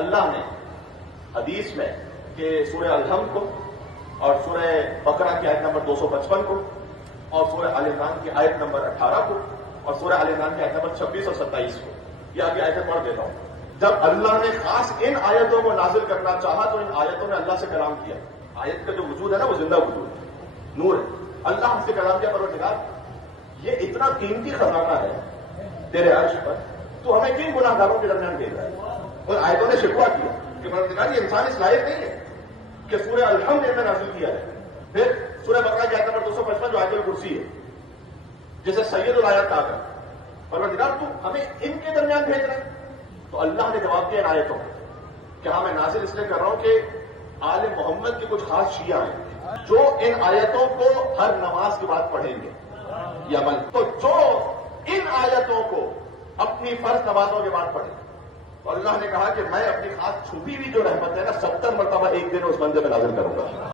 اللہ نے حدیث میں کہ سورہ الحمد کو اور سورہ بقرہ کی آیت نمبر 255 کو اور سورہ آل عمران کی آیت نمبر 18 کو اور سورہ آل عمران کی آیت نمبر 26 اور 27 کو یہ آگے آیتیں پڑھ دیتا ہوں. جب اللہ نے خاص ان آیتوں کو نازل کرنا چاہا تو ان آیتوں نے اللہ سے کلام کیا. آیت کا جو وجود ہے نا وہ زندہ وجود ہے, نور ہے. اللہ ہم سے کلام کیا, پروردگار یہ اتنا قیمتی خزانہ ہے تیرے عرش پر, تو ہمیں کن گناہ گاروں کے درمیان بھیج رہا ہے. اور آیتوں نے شکوہ کیا کہ پروردگار یہ انسان اس لائق نہیں ہے کہ سورہ الحمد میں نازل کیا ہے. پھر سورہ بقرہ کی آیت نمبر 255 جو آیت الکرسی ہے جسے سید الآیات کہا گیا, پروردگار تو ہمیں ان کے درمیان بھیج رہا ہے. تو اللہ نے جواب دیا ان آیتوں کہ ہاں میں نازل اس لیے کر رہا ہوں کہ آل محمد کے کچھ خاص شیعہ ہیں جو ان آیتوں کو ہر نماز کے بعد پڑھیں گے یہ عمل. تو جو ان آیتوں کو اپنی فرض نمازوں کے بعد پڑھیں, اور اللہ نے کہا کہ میں اپنی خاص چھپی ہوئی جو رحمت ہے نا 70 مرتبہ ایک دن اس بندے میں نازل کروں گا.